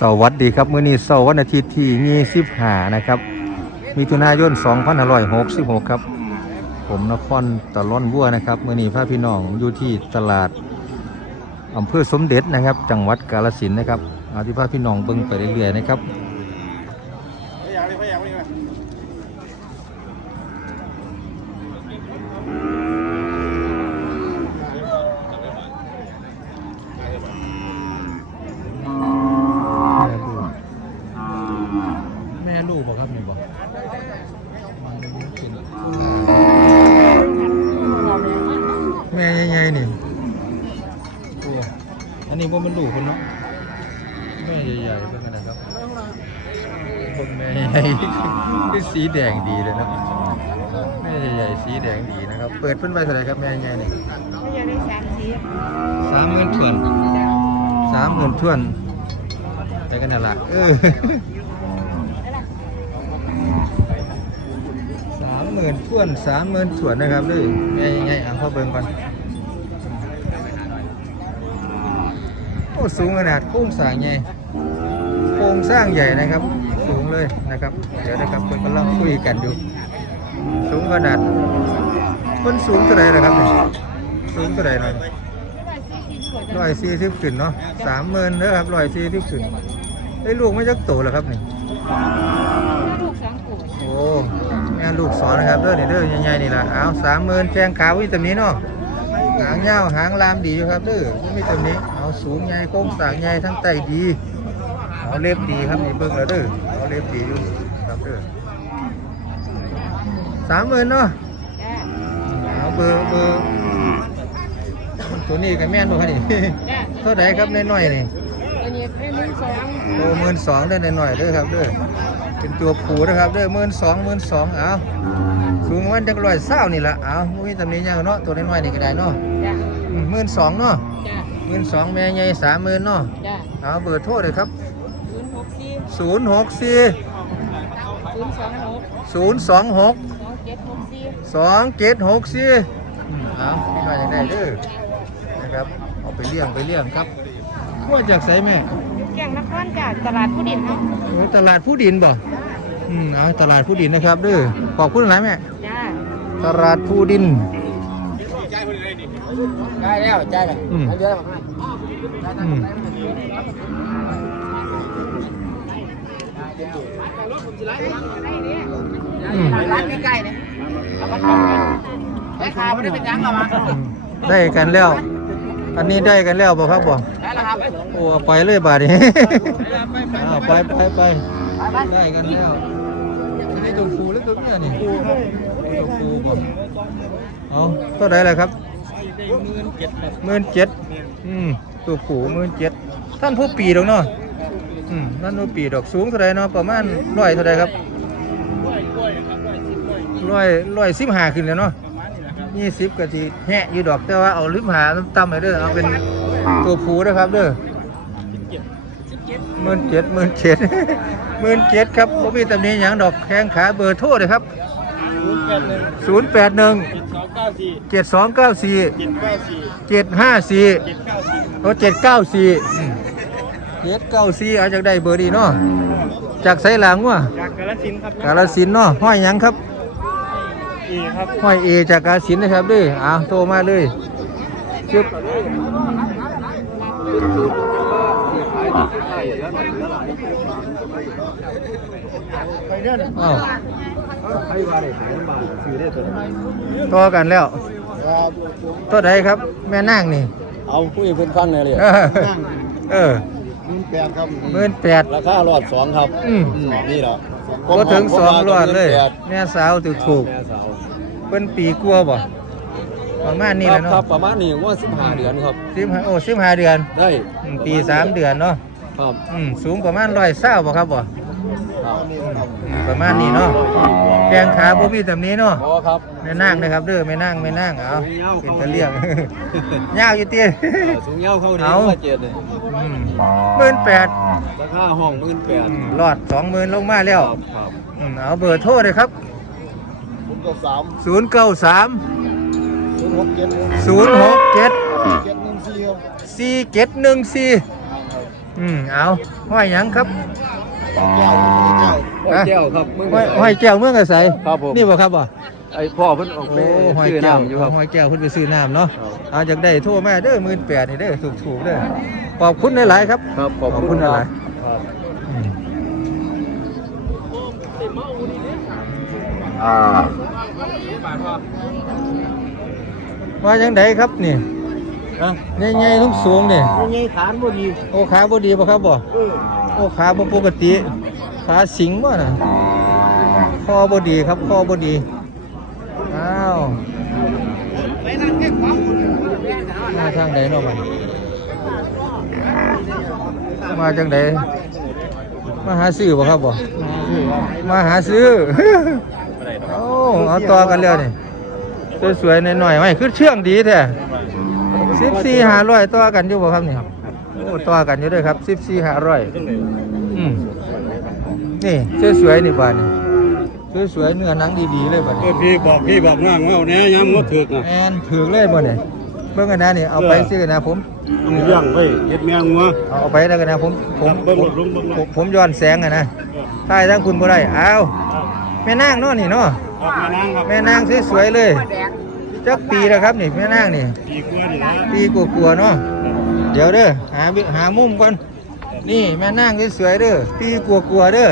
สวัสดีครับมื้อนี้เสาร์วันอาทิตย์ที่ 25 นะครับมิถุนายน2566 ครับ ผมนครตะล่อนวัวนะครับมื้อนี้พาพี่น้องอยู่ที่ตลาดอำเภอสมเด็จนะครับ จังหวัดกาฬสินธุ์นะครับเอาที่พาพี่น้องเบิ่งไปเรื่อยๆนะครับ แม่ลูกบอกครับนี่บอกแม่ใหญ่ๆนี่โอ้ อันนี้ว่ามันลูกคนเนาะแม่ใหญ่ๆเป็นไงนะครับคนแม่ใหญ่คือสีแดงดีเลยนะแม่ใหญ่ๆสีแดงดีนะครับ เปิดเพิ่นไปเท่าไหร่ครับแม่ใหญ่ๆนี่ไม่อยากได้สามสีสามหมื่นทวนสามหมื่นทวนไปกันนั่นละเออสามหมื่นถ้วนสามหมื่นส่วนนะครับด้วยไงไงอะพ่อเบิ่งก่อนโอ้ สูงขนาดโครงสร้างใหญ่โครงสร้างใหญ่นะครับ สูงเลยนะครับ เดี๋ยวนะครับเพิ่นกำลังคุยกันอยู่สูงขนาดเพิ่นสูงเท่าไหร่นะครับสูงเท่าไหร่หน่อยร้อยสี่สิบขึ้นเนาะสามหมื่นเด้อครับร้อยสี่สิบขึ้นไอ้ลูกไม่จักโตแล้วครับนี่ลูกสองขวดโอ้แม่ลูกสอนนะครับเด้อนี่เด้อใหญ่ๆนี่ล่ะเอาสามหมื่นแจงขาววิตามินเนาะหางยาวหางลามดีอยู่ครับเด้อวิตามิน สูงใหญ่โค้งสร้างใหญ่ทั้งไตดีเอาเล็บดีครับนี่เบิ่งแล้วเด้อเอาเล็บดีอยู่ครับเด้อสามหมื่นเนาะจ้าเอาเบอร์เบอร์ตัวนี้กับแม่นบ่ครับนี่จ้าเท่าไหร่ครับน้อยๆนี่ตัวนี้เป็นมือสองโอ้หมื่นสองได้หน่อยๆเด้อครับเด้อเป็นตัวผูนะครับเด้อหมื่นสองหมื่นสองเอาสูงประมันจักร้อยเศร้านี่ละเอามุ้ยตำหนี้ยังเนาะตัวน้อยๆนี่ก็ได้เนาะจ้าหมื่นสองเนาะจ้าห มื่นสองแม่ใหญ่สามหมื่นเนาะจ้าเอาเบอร์โทรเลยครับศูนย์หกสี่ศูนย์หกสี่ศูนย์สองหกศูนย์สองหกสองเจ็ดหกสี่สองเจ็ดหกสี่เอาพี่น้อยอย่างได้เด้อนะครับเอาไปเลี้ยงไปเลี้ยงครับว่าจากไสแม่แก่งนครจากตลาดผู้ดินเนาะโอ้ตลาดผู้ดินบ่อืมเอาตลาดผู้ดินนะครับเด้อขอบคุณหลายแม่ จ้าตลาดผู้ดิน ได้แล้ว ได้แล้วอืมอันเดียวอืมอืม ร้านใกล้ๆเนี่ยราคาไม่ได้เป็นยังหรอมาได้กันแล้ว อันนี้ได้กันแล้วบ่ครับบ่ได้แล้วครับโอ้ไปเลยบาดนี้อ้าวไปไปไปได้กันแล้วอันนี้ตัวฟูหรือตัวเมียนี่ตัวฟูบ่เอาเท่าไหร่ล่ะครับหมื่นเจ็ดอืม ตัวผูมื่นเจ็ดท่านผู้ปีดอกเนาะอืมท่านผู้ปีดอกสูงเท่าไรเนาะประมาณร้อยเท่าไรครับร้อยร้อยสิบห้าขึ้นแล้วเนาะยี่สิบกะทีแหะอยู่ดอกแต่ว่าเอาลิบหาต่ำๆไปเด้อเอาเป็นตัวผูนะครับเด้อหมื่นเจ็ดหมื่นเจ็ดหมื่นเจ็ดครับผมมีตำหนี้อย่างดอกแข้งขาเบอร์โทรเลยครับศูนย์แปดหนึ่ง เจ็ดสองเก้าสี่เจ็ดห้าสี่โอ้เจ็ดเก้าสี่เจ็ดเก้าสี่เอาจากได้เบอร์ดีเนาะจากไสหลังวะจากกาลสินครับกาลสินธุ์เนาะห้อยหยังครับอีครับห้อยเอจากกาลสินธุ์นะครับเด้วยอ้าวโทรมาเลยจึ๊บไปเรื่อยอ้าว ใครว่าได้ขายน้ำบานซื้อได้ตัวต่อกันแล้วตัวใดครับ แม่นางนี่ เอาผู้หญิงเพิ่นฟังเลยเลยเออเออมื่นแปดครับหมื่นแปดราคารอดสองครับ อืมนี่เหรอก็ถึงสองรอดเลย แม่สาวถูกถูกแม่สาวๆเป็นปีกลัวาบ่ประมาณนี้แหละครัเนาะบประมาณนี้ว่าสิบห้าเดือนครับสิบห้าโอ้สิบห้าเดือนได้อืมปีสามเดือนเนาะครับอืมสูงประมาณร้อยเศร้าบ่ครับบ่ครับอืมประมาณนี้เนาะ แกงขาบ่มีแบบนี้เนาะพอครับแม่นั่งนะครับเด้อแม่นั่งแม่นั่งเอาเป็นตะเลี่ยงยาวอยู่เตี้ยสูงเงาเข้าดีเอาว่าเจ็ดเลยหมื่นแปดราคาห้องหมื่นแปดรอดสองหมื่นลงมาแล้วครับครับอืมเอาเบอร์โทรเลยครับผมก็สามศูนย์เก้าสามศูนย์หกเจ็ดศูนย์หกเจ็ดเจ็ดหนึ่งสี่ครับสี่เจ็ดหนึ่งสี่อืมเอาห้อยหยังครับ แก้วแก้วฮะแก้วครับมึงห้อยห้อยแก้วเมืองกระใสครับผมนี่บ่ครับบ่ไอ้พ่อเพิ่นออกไปโอ้ห้อยซื้อแก้วน้ำอยู่ครับ ห้อยแก้วเพิ่นไปซื้อน้ำเนาะครับ เอาจากได้โทั่วแม่เด้อหมื่นแปดนี่เด้อถูกถูกๆเด้อขอบคุณหลายๆครับ ครับขอบขอบคุคุณณอะไรครับอืมว่าจังไดครับนี่ฮะใหญ่ๆทุกสูงนี่ยังไงฐานบ่ดีโอ้ขาบ่ดีบ่ครับบ่เออ โอ้ขาบ่ปกติ ขาสิงบ่น่ะคอบ่ดีครับคอบ่ดีอ้าวมาทางใดเนาะมันมาจังไดมาหาซื้อบ่ครับบ่มาหาซื้อโอ้เอาต่อกันแล้วนี่สวยๆหน่อยๆไม่คือเชื่องดีแท้สิบสี่หาร้อยต่อกันอยู่บ่ครับนี่ โอ้ต่อกันอยู่ด้วยครับสิบสี่ห้าร้อยอืมนี่สวยๆนี่บ้านนี่สวยๆเนื้อหนังดีๆเลยบ้านเอนี้อพี่บอกพี่บอกน้างว่าเอาแน่ย้ำว่าถึกนะแอนถือเลยบ่เนี่ยเบิ่งกันนะนี่เอาไปซื้อกันนะผมเลี้ยงไว้เฮ็ดแมงงัวเอาไปแล้วกันนะผมผมครับเบิ่งรถลุงเบิ่งรถผมผมย้อนแสงอะนะถ่ายทั้งคุณบ่ได้อ้าวแม่นางเนาะนี่เนาะครับแม่นางครับแม่นางสวยๆเลยจักปีแล้วครับนี่แม่นางนี่ ปีกว่านี่นะปีกลัวๆเนาะ เดี๋ยวเด้อหาหามุมก่อนนี่แม่นางสวยๆเด้อปีกลัวๆเด้อ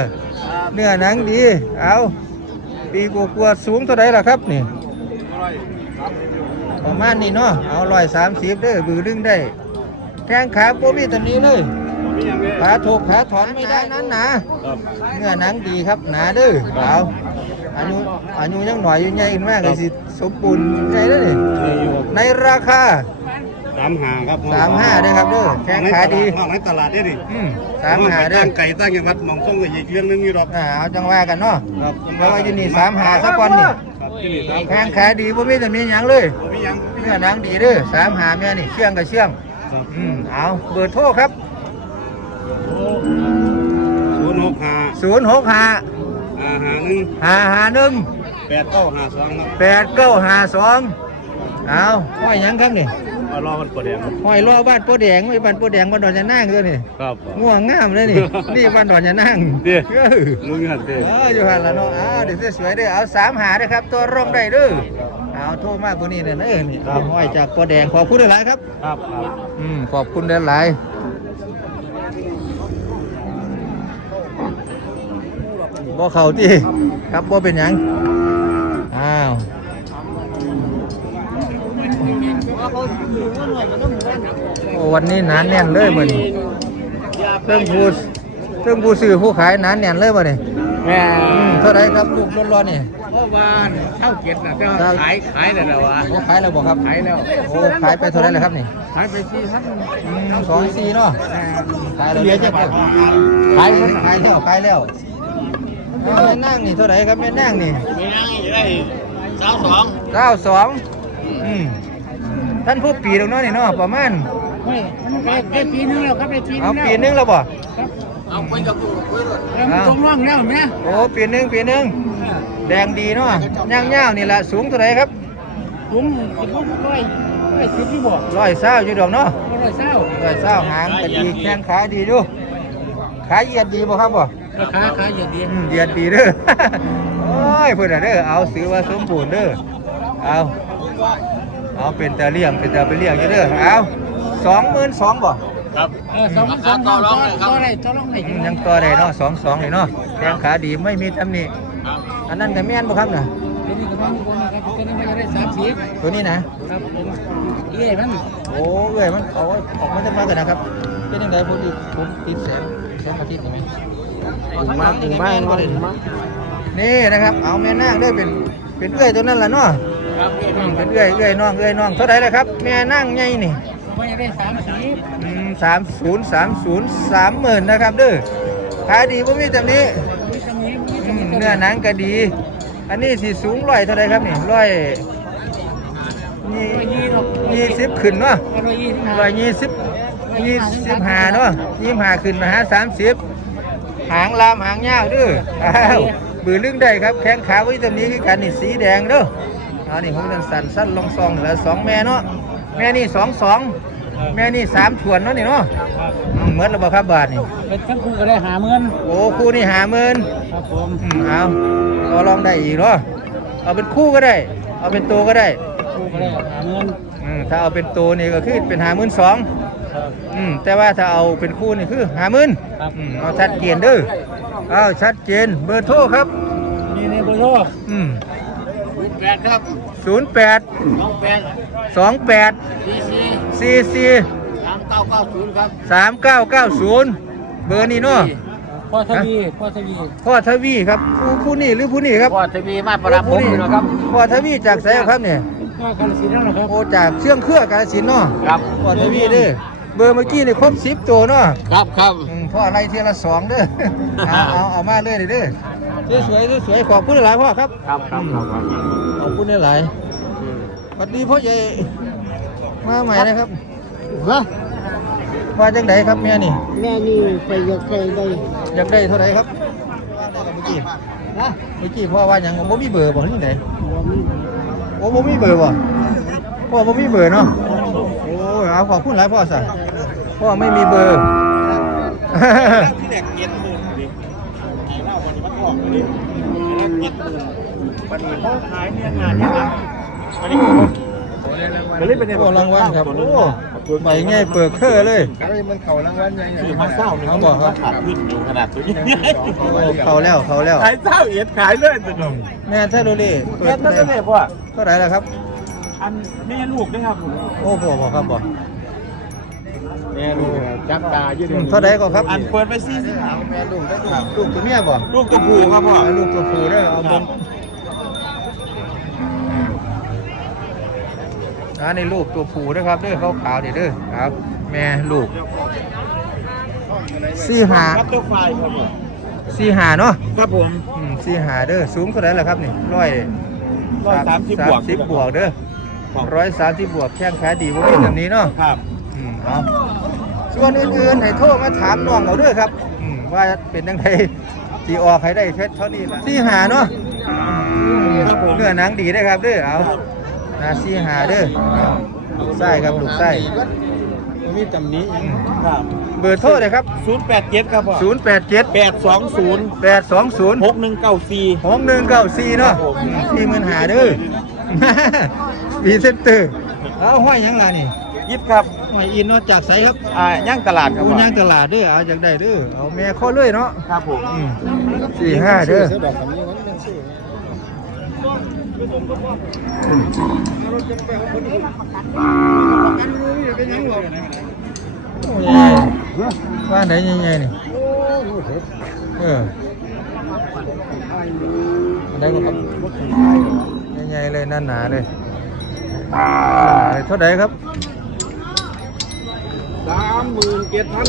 เนื้อหนังดีเอาปีกลัวๆสูงเท่าไรล่ะครับนี่ประมาณนี้เนาะเอาร้อยสามสิบเด้อบือดึงได้แข้งขาโบมีตัวนี้เลยขาถูกขาถอนไม่ได้นั้นนาครับเนื้อหนังดีครับหนาเด้อเอาอายุอายุยังหน่อยอยู่ใหญ่มากเลยสิสมบูรณ์ใหญ่แล้วนี่นี่อยู่ครับในราคา สามหาครับสามห้าเด้อครับเด้อแข้งขาดีห้องในตลาดได้ดิอืมสามหาเด้อตั้งไก่ตั้งจังหวัดหนองส่งก็อีกเรื่องหนึงอยู่ดอกอ่าเอาจังว่ากันเนาะครับเพราะว่าอยู่นี่สามหาสักวันนี่ครับที่นี่สามแข้งขาดีบ่มีแต่มีหยังเลยบ่มีหยังเนื้อหนังดีเด้อสามหาแม่นี่เชื่องกับเชื่องครับอืมเอาเบอร์โทรครับศูนย์หกห้า0 6 5อ่าหาหนึ่ง5 5 1แปดเก้าห้าสองครับ8 9 5 2เอาห้อยหยังครับนี่ มารอมันประเดี๋ยวห้อยล้อบ้านโปแดงไว้บ้านโปแดงบ้านดอนยะนางตัวนี่ครับ ง่วงงามเลยนี่ นี่บ้านดอนยะนางเด้อเออลุงเงินเด้อเอออยู่หันละเนาะอ้าวเดี๋ยวสวยๆเด้อเอาสามหาเด้อครับ ตัวร่องได้เด้อเอาโทษมากกว่านี้เนี่ยเด้อนี่เอาห้อยจากโปแดงขอบคุณหลายๆครับ ครับครับ อืมขอบคุณหลายๆบ่เข้าที่ครับบ่เป็นหยัง อ้าว โอ้วันนี้หนานแน่นเลยมื้อนี้เรื่องผู้เรื่องผู้ซื้อผู้ขายหนานแน่นเลยบ่นี่แม่อืมเท่าไหรครับลูกร้อนๆนี่เมื่อวานเข้าเก็บนะแต่ครัว่าบขายขายแล้วนะวะโอ้ขายแล้วบ่ครับขายแล้วโอ้ขายไปเท่าไหรแล้วครับนี่ขายไปสี่พันอืมสองสี่เนาะขายแล้วเหลือจะขายขายขายแล้วขายแล้วเอาแม่นั่งนี่เท่าไหร่ครับแม่นั่งนี่ไม่นั่งอีกได้สาวสองเก้าสองอืม ท่านผู้ปีตรงนั้นนี่เนาะประมาณไม่ได้ได้ปีนึงแล้วครับได้ปีนึเอางแล้วปีนึงแล้วบ่เอาไปกับกูคุยรถแล้วมันตรงร่องแล้วเห็นไหมโอ้ปีนึงปีนึงแดงดีเนาะย่างเง่านี่แหละสูงเท่าไหร่ครับผมผมร้อยร้อยสิบที่บอกร้อยเศร้าอยู่ดอกเนาะร้อยเศร้าร้อยเศร้าหางก็ดีแข้งขาดีดูขาเหยียดดีบ่ครับบ่ราคาขายอย่างเดียวอืมเดียดดีเด้อโอ้ยเพื่อนน่ะเด้อเอาซื้อว่าสมบูรณ์เด้อเอา เอาเป็นตาเลี้ยงเป็นตาไปเลี้ยงอยู่เด้อเอาสองหมื่นสองบ่ครับเออสองสองต่อรองเลยครับต่อได้ต่อรองได้อืมยังต่อได้เนาะสองสองนี่เนาะแข้งขาดีไม่มีตำหนิครับอันนั้นก็แม่นบ่ครับน่ะตัวนี้ก็ต้องคนนะครับตัวนี้ก็ได้สามสิบตัวนี้นะครับผมเอ้ยมันโอ้เอ้ยมันเอาไว้ออกมาจะมากันนะครับเป็นยังไงผมดิผมติดแสงแสงอาทิตย์เห็นไหมมากจริงมากมากมากนี่นะครับ เอาแม่นางเด้อเป็นเป็นเอื้อยตัวนั้นล่ะเนาะ ครับอืมเป็นเอื้อยเอื้อยน้องเอื้อยน้องเท่าไหร่ล่ะครับ แม่นางใหญ่นี่ไม่ได้สามสิบสามศูนย์สามศูนย์สามหมื่นนะครับเด้อขายดีบ่มีแต่นี้มีสมีมีสอืมีมเนื้อหนังก็ดี อันนี้สิสูงร้อยเท่าไรครับนี่ร้อยยี่ร้อยยี่หรอกยี่สิบขึ้นเนาะร้อยยี่ที่มาร้อยยี่สิบยี่สิบห้าเนาะยี่สิบห้าขึ้นมาหาสามสิบหางลามหางยาวเด้ออ้าวบือลึงได้ครับแข้งขาไว้ตรงนี้คือกันนี่สีแดงเด้อ อันนี้ผมจะสั่นสั้นลองซองเหลือสองแม่เนาะแม่นี่สองสองแม่นี่สามถวนเนาะนี่เนาะอืมเมื่อแล้วบ่ครับบาทนี่เป็นทั้งคู่ก็ได้หาเงินโอ้คู่นี่หาหมื่นครับผมอืมเอาก็ลองได้อีกเนาะเอาเป็นคู่ก็ได้ เอาเป็นตัวก็ได้คู่ก็ได้หาเงินอืมถ้าเอาเป็นตัวนี่ก็คือเป็นหาหมื่นสองครับ อืมแต่ว่าถ้าเอาเป็นคู่นี่คือหาหมื่นครับ อืมเอาชัดเจนเด้อเอาชัดเจนเบอร์โทรครับมีในเบอร์โทรอืม แปดครับศูนย์แปดสองแปดสองแปดสี่สี่สี่สี่สามเก้าเก้าศูนย์ครับสามเก้าเก้าศูนย์เบอร์นี้เนาะพ่อทวีพ่อทวีพ่อทวีครับผู้ผู้นี่หรือผู้นี่ครับพ่อจะมีมาประดับผมอยู่นะครับพ่อทวีจากไสครับเนี่ยก็กาลสินธุ์นั่นแหละครับโอ้จากเชื่องเครือกาฬสินธุ์เนาะครับพ่อทวีเด้อเบอร์เมื่อกี้นี่ครบสิบตัวเนาะครับครับอืมพ่ออะไรเทียละสองเด้อเอาเอาเอามาเลยเด้อ สวยๆสวยๆขอบคุณหลายพ่อครับครับครับครับขอบคุณหลายสวัสดีพ่อใหญ่มาใหม่นะครับฮะว่าจังไดครับเมียนี่ แม่นี่ไปอยากได้ได้อยากได้เท่าไหร่ครับได้กับเมื่อกี้นะเมื่อกี้พ่อว่าหยังบ่มีเบอร์บ่ที่ไหนหัวมีโอ้บ่มีเบอร์บ่พ่อบ่มีเบอร์เนาะโอ้ยเอาขอบคุณหลายพ่อซะพ่อไม่มีเบอร์ที่แรกเจ็ดหมื่น เจ็ดหมื่นวันนี้เขาขายเนี่ยงานเนี่ยนะวันนี้มันเล่นไปในโอ้รางวัลครับโอ้ใบง่ายเปิดเคอเลยมันเขารางวัลยังไงคือมาเศร้าเนี่ยเขาบอกครับขาดขึ้นอยู่ขนาดตัวนี้โอ้เขาแล้วเขาแล้วขายเศร้าเอ็ดขายเลื่อนสนุกแม่ท่าโรเล่เปิแค่ดนั้นเท่าเลไหร่ยพ่อเท่าไหร่แล้วครับ อันแม่ลูกนะครับโอ้พ่อบอกครับบอกแม่ลูกจับตายืดอืมเท่าไหร่ก็ครับอันเปิดไปสี่สิบสามแม่ลูกลูกตัวเมียบ่ลูกตัวผู้ครับพ่อลูกตัวผู้เด้อเอาเบิ่งอันนี้ลูกตัวผู้นะครับเด้อขาวขาวๆนี่เด้อครับ แม่ลูกสี่หาครับตัวควายครับผมสี่หาเนาะครับผมอืมสี่หาเด้อสูงเท่าไหร่ล่ะครับนี่ร้อยร้อยสามสิบบวกสิบบวกเด้อร้อยสามสิบบวกแข้งขาดีพวกนี้แบบนี้เนาะครับอืมเอา ส่วนอื่นๆให้โทรมาถามน้องเอาเด้วยครับอืมว่าเป็นยังไงที่ออกให้ได้เพชรเท่านี้ละสี่หาเนาะครับผมเนื้อหนังดีได้อครับเด้อเอานาสี่หาเด้อเอาลูกไส้ครับลูกไส้มีจำนี้ครับเบอร์โทรเลยครับ ศูนย์แปดเจ็ดครับพ่อ0 8 7 แปดสองศูนย์8 2 0 หกหนึ่งเก้าสี่6 1 9 4เนาะสี่หมื่นหาเด้อมีเซ็นเตอร์เอาห้อยหยังล่ะนี่ ยิบครับห้อยอินเนาะจากไสครับอ่าย่างตลาดครับกูพ่อย่างตลาดเด้อเอาจากได้เด้อเอาแม่ข้อเลื่อยเนาะครับผมอืมสี่ห้าเด้อโอ้ยบ้านไหนใหญ่ๆนี่เอออันไหนก็ครับใหญ่ๆเลยนั่นหนาเลยหนาเลยเท่าไหร่ครับ สามหมื่นเจ็ดพัน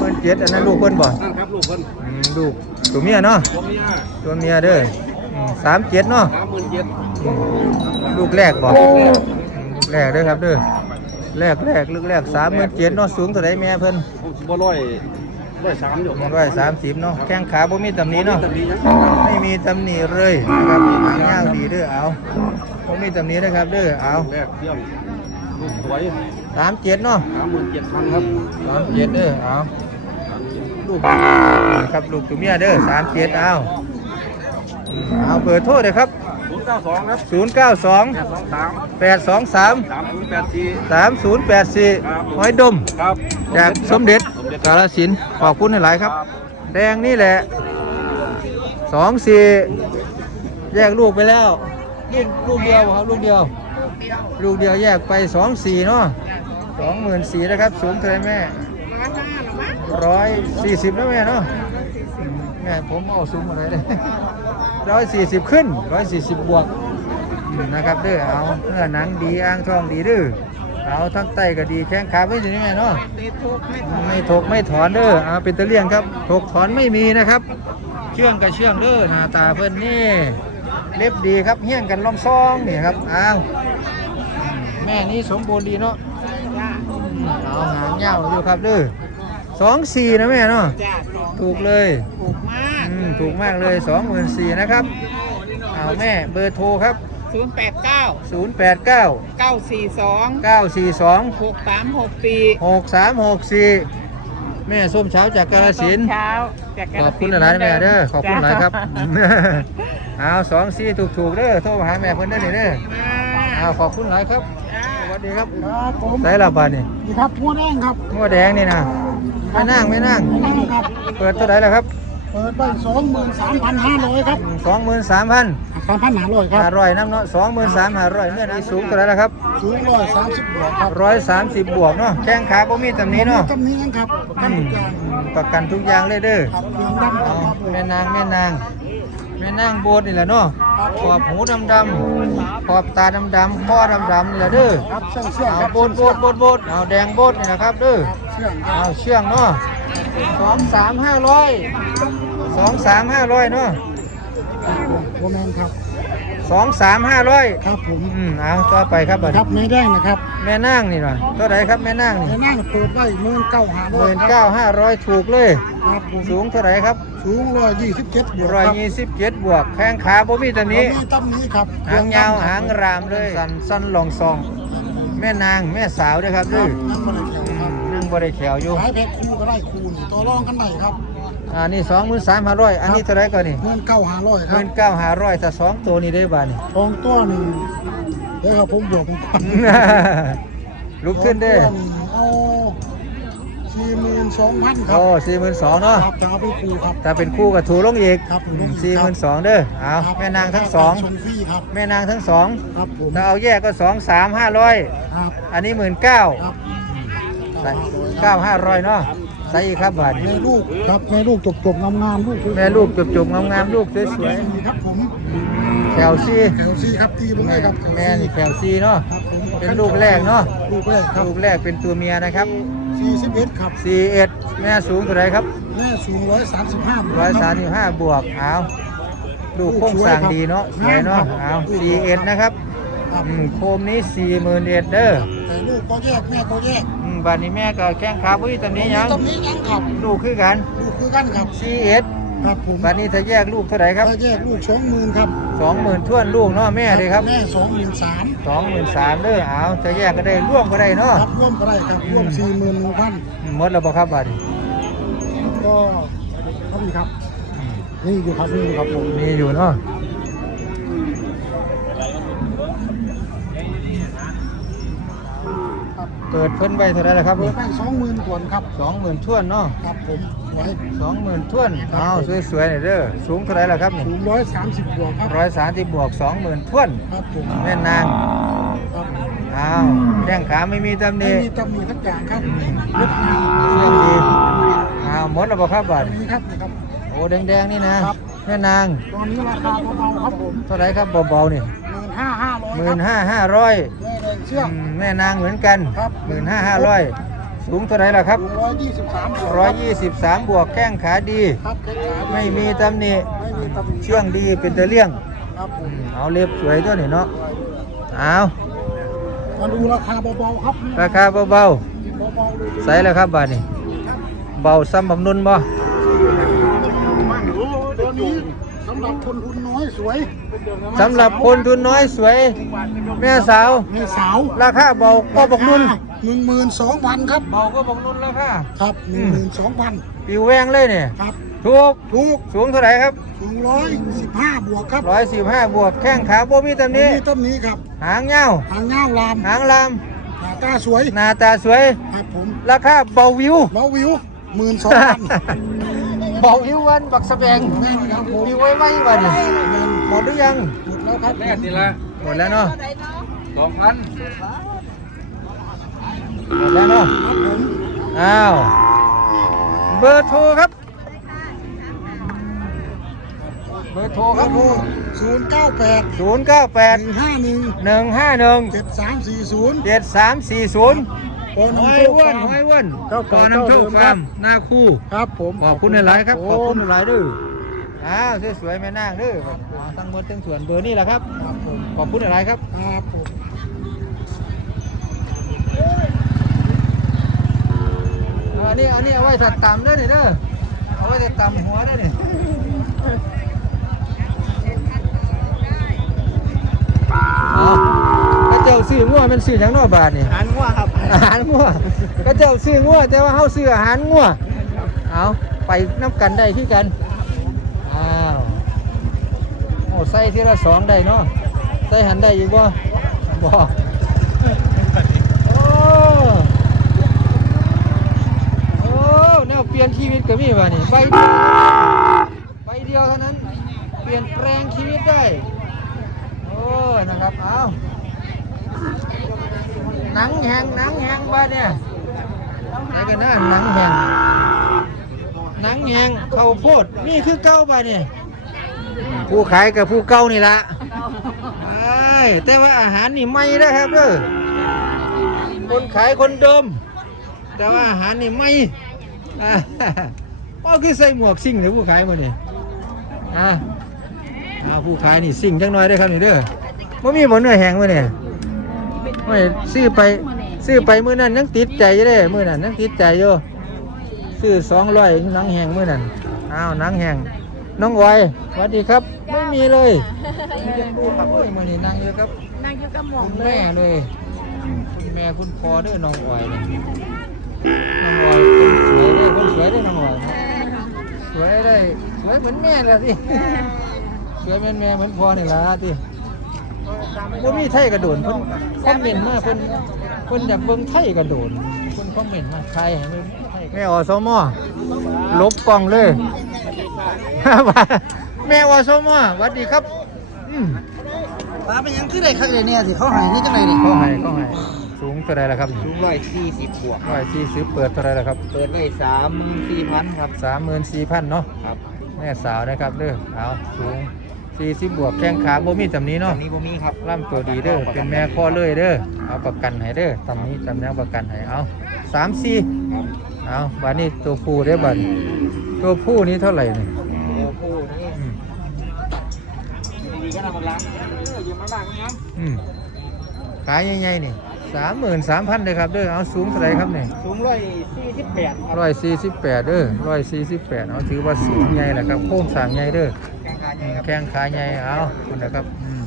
หมื่นเจ็ดอันนั้นลูกเพิ่นบ่นั่นครับลูกเพิ่นอืมลูกตัวเมียเนาะตัวเมียตัวเมียเด้อสามเจ็ดเนาะสามหมื่นเจ็ดอืมลูกแรกบ่อืมลูกแรกเด้อครับเด้อแรกแรกลูกแรกสามหมื่นเจ็ดเนาะสูงเท่าไรแม่เพิ่นบ่ร้อยร้อยสามอยู่ร้อยสามสิบเนาะแข้งขาบ่มีตำหนิเนาะตำนี้ยังไม่มีตำหนิเลยนะครับหางยาวดีเด้อเอาบ่มีตำหนินะครับเด้อเอาแรกเที่ยงลูกสวย สามเจ็ดเนาะสามหมื่นเจ็ดพันครับสามเจ็ดเด้อเอาลูกครับลูกตัวเมียเด้อสามเจ็ดเอาเอาเบอร์โทรเลยครับศูนย์เก้าสองครับศูนย์เก้าสองแปดสองสามแปดสองสามสามศูนย์แปดสี่สามศูนย์แปดสี่หอยดมครับจากสมเด็จกาลสินธุ์ขอบคุณหลายๆครับ แดงนี่แหละสองสี่แยกลูกไปแล้วลูกลูกเดียวครับลูกเดียว ลูกเดียวแยกไปสองสี่เนาะสองหมื่นสี่นะครับ สูงเท่าไหรแม่ร้อยสี่สิบนะแม่เนาะอืมแม่ผมเอาสูงอะไรเลยร้อยสี่สิบขึ้นร้อยสี่สิบบวกอืมนะครับเด้อเอาเนื้อหนังดีอ่างทองดีเด้อเอาทั้งไตก็ดีแข้งขาไม่ดีนี่แม่เนาะไม่ถกไม่ถอนเด้อเอาเป็นตะเลี่ยงครับถกถอนไม่มีนะครับ เชื่องกับเชื่องเด้อหน้าตาเพิ่นนี่เล็บดีครับเฮี้ยงกันล่องซองนี่ครับอ้าวอืม แม่นี่สมบูรณ์ดีเนาะอืมเอาหางยาวอยู่ครับเด้อสองสี่นะแม่เนาะจ้าถูกเลยถูกมากอืมถูกมากเลยสองหมื่นสี่นะครับเอาแม่เบอร์โทรครับศูนย์แปดเก้าศูนย์แปดเก้าเก้าสี่สองเก้าสี่สองหกสามหกสี่หกสามหกสี่แม่ส้มเช้าจากกาฬสินธุ์เช้าจากขอบคุณหลายๆแม่เด้อขอบคุณหลายครับเอาสองสี่ถูกถูกๆเด้อโทรมาหาแม่เพิ่นเด้อนี่เด้อเอาขอบคุณหลายครับส วัสดีครับครับผมได้ละบาทนี่นี่ครับหัวแดงครับหัวแดงนี่นะไม่นั่งไม่นั่งนั่งครับ เปิดเท่าไหร่แล้วครับ เปิดไปสองหมื่นสามพันห้าร้อยครับสองหมื่นสามพันสามพันห้าร้อยครับห้าร้อยน้ำเนาะสองหมื่นสามห้าร้อยเมื่อนี้สูงเท่าไหร่แล้วครับ สูงร้อยสามสิบบวกครับร้อยสามสิบบวกเนาะ แข้งขาบ่มีตำหนี้เนาะจำนี้กันครับกันทุกอย่างประกันทุกอย่างเลยเด้อครับเหลืองดำคเอารับแม่นางแม่นาง แม่นางโบสถ์นี่แหละเนาะขอบหูดำดำๆขอบตาดำดำๆคอดำดำๆนี่แหละเด้อครับเชื่องเชื่องเอาครับโบสถ์โบสถ์โบสถ์โบสถ์เอาแดงโบสถ์นี่นะครับเด้อเชื่องครัเอาบเชื่องเนาะสองสามห้าร้อยสองสามห้าร้อยเนาะโบแมนครับ สองสามห้าร้อยครับผมอืมเอาต่อไปครับบัดคนี้รับไม่แดงนะครับแม่นางนี่หน่อยเท่าไหรครับแม่นางนี่ในนั่งเปิดไว้หมื่นเก้าห้าหร้อยมื่นเก้าห้าร้อยถูกเลย ครับผมสูงเท่าไหรครับสูงร้อยยี่สิบเจ็ดบวกร้อยครับยี่สิบเจ็ดบวกแข้งขาบ่มีตำหนี้ มีตั้มนี้ครับหางยาวหางรามเลยสันสันลองซอง แม่นางแม่สาวเด้วยครับครัเด้บอนั่นมาเลยแถวครับนั่งบริแขวอยู่ขายแพ็คคู่ก็ได้คู่นี่ต่อรองกันได้ครับ อ่านี่สองหมื่นสามห้าร้อยอันนี้เท่าไหรก่อนนี่เงินเก้าห้าร้อยหครับมื่นเก้าห้าร้อยถ้าสองตัวนี้ได้บาทนี่ ทองตัวหนึ่งเดี๋ยวครับผมบวกผมก่อนลุกขึ้นเด้อทองตัวหนึ่งเอาสี่หมื่นสองพันครัโอ้สี่หมื่นสองเนาะ ครับจะเอาไปคู่ครับ ถ้าเป็นคู่กับถูลงอีกครับถูกลงอีก สี่หมื่นสองเด้อเอาครับแม่นางทั้งสอง ชมฟรีครับ แม่นางทั้งสองครับผมถ้าเอาแยกก็สองสามห้าร้อยครับอันนี้หมื่นเก้าครับใส่เก้าห้าร้อยเนาะ ใส่อีกครับบาทแม่ลูกครับแม่ลูกจบจบๆงามๆลูกแม่ลูกจบๆงามๆลูกสวยๆครับผมๆแคลซีแถวซีครับตีผมเลยครับแม่นี่แคลซีเนาะครับผมเป็นลูกแรกเนาะลูกแรกครับลูกแรกเป็นตัวเมียนะครับสี่สิบเอ็ดครับ 41แม่สูงเท่าไหรครับแม่สูงร้อยสามสิบห้า135บวกเอาลูกโค้งสร้างดีเนาะสวยเนาะเอา41นะครับครับอืมโคมนี้41,000เด้อแต่ลูกก็แยกแม่ก็แยก อืมบัดนี้แม่ก็แข้งขาบุ้ยตอนนี้ยังตรงนี้ยังครับลูกคือกันลูกคือกันครับ41ครับผมบัดนี้ถ้าแยกลูกเท่าไหร่ครับถ้าแยกลูกสองหมื่นครับ20,000ท้วนลูกเนาะแม่เลยครับแม่สองหมื่นสาม23,000เด้อเอาจะแยกก็ได้ร่วมก็ได้เนาะครับร่วมก็ได้ครับร่วมสี่หมื่นหนึ่งพันหมดแล้วบ่ครับบัดนี้ก็เท่านี้ครับนี่อยู่ครับนี่อยู่ครับผมมีอยู่เนาะ ปิดเพิ่นไว้เท่าไหรล่ะครับเปินี่ดไปสองหมื่นกว่าครับสองหมื่นท่วนเนาะครับผมไว้สองหมื่นท่วนเอาสวยๆหน่อยเด้อสูงเท่าไหรล่ะครับนี่สูงร้อยสามสิบบวกครับร้อยสามสิบบวกสองหมื่นท่วนครับผมแม่นางครับอ้าวแข้งขาไม่มีตำหไม่นิมีตำหนิทักอย่างครับเล็บงานเชื่องดีอ้าวหมดแล้วบ่ครับบัดนี่ครับนี่ครับโอ้แดงๆนี่นะครับแม่นางตอนนี้ราคาเบาๆครับผมเท่าไหรครับเบาๆนี่หมื่นห้าห้าร้อยหมื่นครับห้าห้าร้อยแม่แดง เชือก แม่นางเหมือนกันครับหมื่นห้าห้าร้อยสูงเท่าไหรล่ะครับสูงร้อยยี่สิบสามร้อยยี่สิบสามบวกแข้งขาดี ครับแข้งขาไม่มีตำหนิไม่มีตำหนิเชื่องดีเป็นตะเลี่ยงครับผอืมมเอาเล็บสวยตัวนี้เนาะเอามาดูราคาเบาๆครับ ราคาเบาเบาๆดูๆใส่แล้วครับบาทนี้เบาซ้ำบำนุนบ่ ตัวนี้สำห รับคนทุนน้อยสวยสำหรับคนทุนน้อยสวย แม่สาวมีสาวราคาเบาก็บกนุนหนึ่งหมื่นสองพันครับเบาก็บกนุนราคาครับหนึ่งหมื่นสองพันปิวแวงเลยเนี่ยครับถูกถูกสูงเท่าไหร่ครับสูงร้อยสิบห้าบวกครับร้อยสิบห้าบวกแข้งขาโบมีตำหนี่นี้ต้นนี้ครับหางเงาหางเงาลามหางลามหาตาสวยหน้าตาสวยครับผมราคาเบาวิวเบาวิวหมื่นสองพัน เบาวิววันบักสะแบงแม่นครับผมวิวไว้ไว้วันนี้หมดหรือยัง หมดแล้วครับแรกนี่ละหมดแล้วเนาะสองพันหมดแล้วเนาะครับผมอ้าว เบอร์โทรครับ เบอร์โทรคครัรับบผมศูนย์เก้าแปดศูนย์เก้าแปดหนึ่งห้าหนึ่งหนึ่งห้าหนึ่งเจ็ดสามสี่ศูนย์เจ็ดสามสี่ศูนย์ ปอนห้อยอ้วนห้อยอ้วนเจ้าต่อเก่าน้ำโชเจ้าคเดิมฟาครัร์บมหน้าคู่ ครับผมขอบคุณหลายๆครับขอบคุณผมหลายๆเด้ออ้าวสวยๆแม่นางเด้อเอาทั้งหมดทั้งส่วนเบอร์นี่แหละครับ ครับผมขอบคุณหลายๆครับ ครับผม อันนี้อันนี้เอาไว้ถัดต่ำเด้อนี่เด้อ เอาไว้ถัดต่ำหัวเด้อนี่เอากระ เจ้าซื้องัวมันซื้อหยังเนอบาทนี่หานว่าครับ อาหารงัวกระเจ้าซื้องัวแต่ว่าเฮาซื้ออาหารงัวเอาไปน้ำกันได้ที่กัน อ้าวโอ้ใส่ทีละสองได้เนาะใส่หันได้อีกบ่บ่โอ้โอ้แนวเปลี่ยนชีวิตก็มีว่ะนี่ใบเดียวใบเดียวเท่านั้น เปลี่ยนแปลงชีวิตได้ โอ้นะครับ เอา หนังแหงหนังแหงบ้านเนี่ยไหนกันนะหนังแหงหนังแหงเขาโพดนี่คือเก้าบ้านเนี่ยผู้ขายกับผู้เก่านี่ละไอ้แต่ว่าอาหารนี่ไม่นะครับเด้อคนขายคนเดิม แต่ว่าอาหารนี่ไม่อ่าพ่อคือใส่หมวกซิ่งหรือผู้ขายมาเนี่ยอ่าผู้ขายนี่ซิ่งจังน้อยได้ครับนี่เด้อว่ามีหมเนื้อแห้งมาเนี่ย ไม่ซื้อไปซื้อไปมื้อนั้นยังติดใจอยู่เด้มื้อนั้นยังติดใจอยู่ซื้อสองร้อยหนังแห้งมื้อนั้นอ้าวหนังแห้งน้องไวสวัสดีครับ ไม่มีเลยโอ้ยมื้อนี้นั่งอยู่ครับนั่งอยู่กับหมอคุงณเลแม่ยเลยคุณแม่คุณพ่อเด้อน้องออยเนี่ยน้องออยคนสวยเด้อคนสวยเด้อน้องออยสวยได้สวยเหมือนแม่เลยสิสวยเหมือนแม่เหมือนพ่อนี่ล่ะที่ บ่มีไทยกระโดดเพิ่นคอมเมนต์มาเพิ่นเพิ่นอยากเบิ่งไทยกระโดดเพิ่นคอมเมนต์มาใครให้เบิ่งไทยแม่อสมลบกล้องเลย แม่อสมสวัสดีครับอืมตาเป็นยังคือได้คักเลยเนี่ยสิเขาหายนี่จังไดนี่เขาให้เขาให้สูงเท่าไรล่ะครับสูงร้อยสี่สิบบวก ร้อยสี่สิบเปิดเท่าไรล่ะครับเปิดไว้สามหมื่นสี่พันครับ สามหมื่นสี่พันเนาะ ครับ แม่สาวนะครับเด้อเอาสูง สี่สิบบวกแข้งขาบ่มีตำหนี้อัเนาะนนี้บ่มีครับล่ำตัวดีเด้อเป็นแม่ข้อเลยเด้อเอาประกันให้เด้อตำหนี้ตำแหน่งประกันให้เอาสามสี่ครับเอาบัดนี้ตัวผู้ได้อบัดตัวผู้นี้เท่าไหร่เนี่ยโอ้โหนี่อืมดีก็นำมาล้างอยู่มาบ้างครับอืมขายใหญ่ๆนี่สามหมื่นสามพันเลยครับเด้อเอาสูงเท่าไหร่ครับเนี่ยสูงร้อยสี่สิบแปดครับร้อยสี่สิบแปดเด้อร้อยสี่สิบแปดเอาถือว่าสูงใหญ่แหละครับโค้งสร้างใหญ่เด้อ แข้งขาใหญ่ครับแข้งขาใหญ่เอาคุณนะครับอืม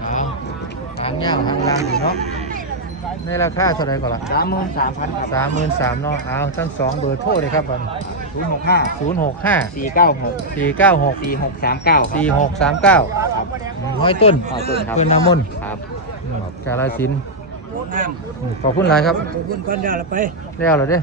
เอาหางยาวหางลางอยู่เนาะในราคาเท่าไหรก่อนล่ะสามหมื่นสามพันครับสามหมื่นสามเนาะเอาทั้งสองเบอร์โทรเลยครับบันศูนย์หกห้าศูนย์หกห้าสี่เก้าหกสี่เก้าหกสี่หกสามเก้าสี่หกสามเก้าครับห้อยต้นห้อยต้นครับเพื่อนนามนครับอืมกาลสินธุ์อืมขอบคุณหลายครับขอบคุณก่อนเดี๋ยวเราไป แล้วเหรอเด้อ